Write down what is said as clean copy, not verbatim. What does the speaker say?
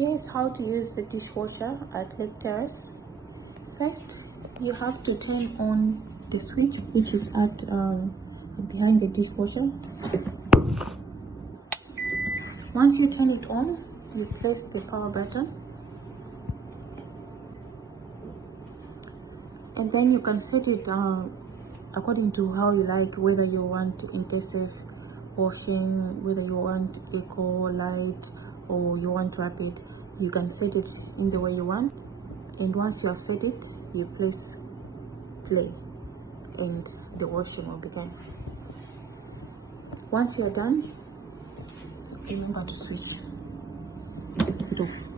Here's how to use the dishwasher at Lake Terrace. First, you have to turn on the switch, which is at behind the dishwasher. Once you turn it on, you press the power button, and then you can set it according to how you like, whether you want intensive washing, whether you want eco, light, or you want rapid. You can set it in the way you want, and once you have set it, you press play and the washing will begin. Once you are done, remember to switch it off.